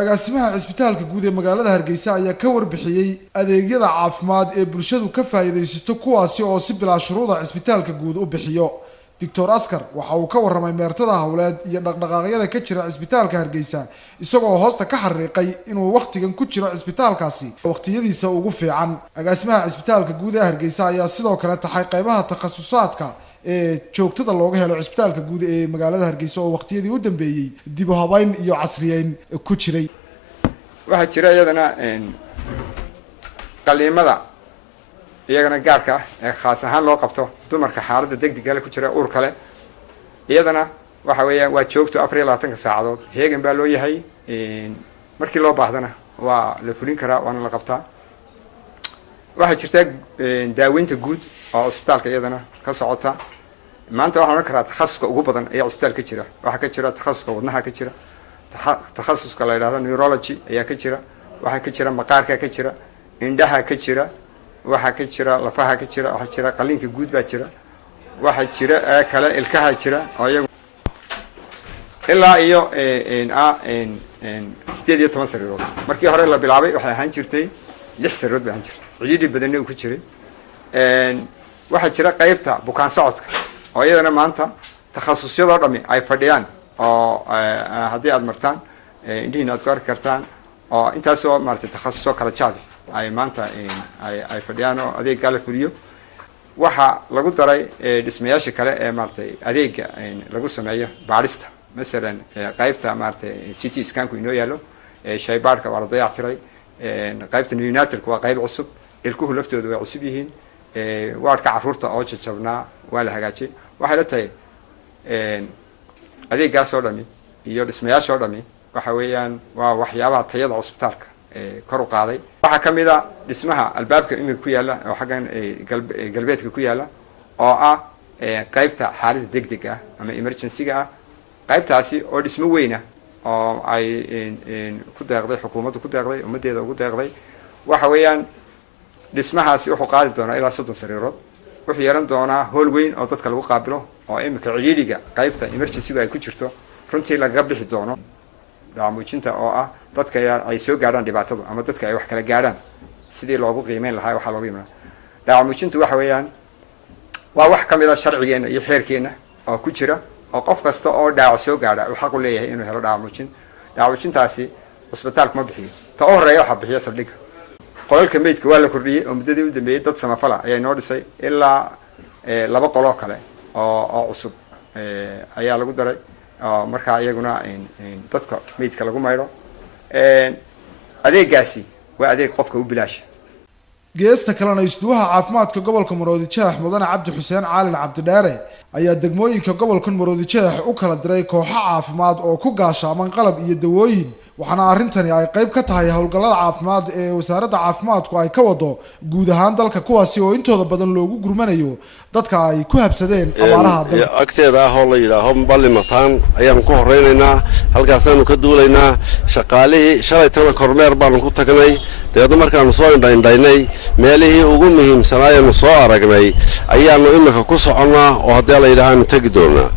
agaasimaha cisbitaalka guud ee magaalada Hargeysa ayaa ka warbixiyay adeegyada caafimaad ee bulshadu ka faa'iideysato kuwaasi oo si bilaa shuruuda cisbitaalka guud u bixiyo. Dr. Askar waxa uu ka warramay meertada hawleed iyo dhaqdhaqaaqyada ka jira cisbitaalka Hargeysa isagoo hoosta ka xariiqay inuu waqtigan ku jiro cisbitaalkaasi waqtiyadiisa ugu fiican. Agaasimaha cisbitaalka guud ee Hargeysa ayaa sidoo kale taxay qaybaha takhasusaadka ee joogtada looga helo cisbitaalka guud ee magaalada Hargeysa oo waqtiyadii u dambeeyay dib u habayn iyo casriyeyn ku jiray. waxa jira iyadana qaliimada iyagana gaarka ah ee khaas ahaan loo qabto dumarka xaaladda degdegga ah ku jira uur kale iyadana waxa weeyaan waa joogto 24 saacadood heegan baa loo yahay markii loo baahdana waa la fulin karaa waana la qabtaa. waxa jirta daaweynta guud oo cisbitaalka iyadana ka socota maanta waxaan oran karaa takhasuska ugu badan ee cisbitaalka jira waxa ka jira takhasuska wadnaha ka jira takhasuska la yiraahdo neurology ayaa ka jira waxa ka jira maqaarka ka jira indhaha ka jira waxa ka jira lafaha ka jira waxa jira qaliinka guud baa jira waxa jira kale ilkaha jira oo iyagu ilaa iyo 18 sariirood markii hore la bilaabay waxay ahaan jirtay 6 sariirood baan jirtay ciidii badanna ku jiray waxa jira qaybta bukaan socodka oo iyadana maanta takhasusyada dhami ay fadhiyaan oo haddii aad martaan indhihiina aad ku arki kartaan oo intaasoo maaragtay takhasusoo kala jaadi ay maanta ay fadhiyaan oo adeegga la fuliyo. waxa lagu daray dhismayaasha kale ee maaragtay adeegga lagu sameeyo baarista masalan qaybta maaragtay CT scanku inoo yaalo shaybaarka waa la dayactiray qaybta neonatalka waa qayb cusub ilkuhu laftoodu way cusub yihiin waadka caruurta oo jajabnaa waa la hagaajiyay. waxay la tahay adeeggaas oo dhami iyo dhismayaasha oo dhami waxa weeyaan waa waxyaabaha tayada cisbitaalka kor u qaaday. waxa kamid ah dhismaha albaabka imika ku yaala oo xaggan galbeedka ku yaala oo ah qaybta xaaladda degdegga ah ama emergency-ga ah qaybtaasi oo dhismo weyn ah oo ay ku deeqday xukuumaddu ku deeqday ummadeeda ugu deeqday. waxa weeyaan dhismahaasi wuxuu qaadi doonaa ilaa 30 sariirood wuxuu yeelan doonaa hool weyn oo dadka lagu qaabilo oo imika ciriiriga qaybta emergency-ga ay ku jirto runtii laga bixi doono dhaamuujinta oo ah dadka ay soo gaadhaan dhibaatada ama dadka ay wax kala gaadhaan sidii loogu qiimeyn lahaa waxa loogu yimaado. dhaamuujintu waxa weeyaan waa wax kamid ah sharcigeena iyo xeerkeena oo ku jira oo qof kasta oo dhaawac soo gaadha uu xaq u leeyahay inuu helo dhaamuujin. dhaamuujintaasi cisbitaalku ma bixiyo ta oo horeeya waxa bixiya saldhigga. qolalka meydka waa la kordhiyay oo muddadii u dambeeyay dad samafala ayaa noo dhisay ilaa 2 qolo kale oo cusub ayaa lagu daray marka iyaguna dadka meydka lagu mayro adeeggaasi waa adeeg qofka u bilaasha. geesta kalena isduwaha caafimaadka gobolka Maroodijeex mudane Cabdi Xuseen Caalin Cabdidheere ayaa degmooyinka gobolka Maroodijeex u kala diray kooxo caafimaad oo ku gaashaaman qalab iyo dawooyin waxaana arintani ay qayb ka tahay hawlgallada caafimaad ee wasaaradda caafimaadku ay ka wado guud ahaan dalka kuwaasi oo intooda badan loogu gurmanayo dadka ay ku habsadeen abaaraha dalka. agteeda ah oo la yiraahdo Ballimataan ayaan ku horeynaynaa halkaasaan ka duulaynaa shaqaalihii shalay tan kormeer baan ku tagnay deedo markaan soo indhaynay meelihii ugu muhiimsanaayeen soo aragnay ayaanu imika ku soconaa oo haddii la yiraahdo tagi doonaa.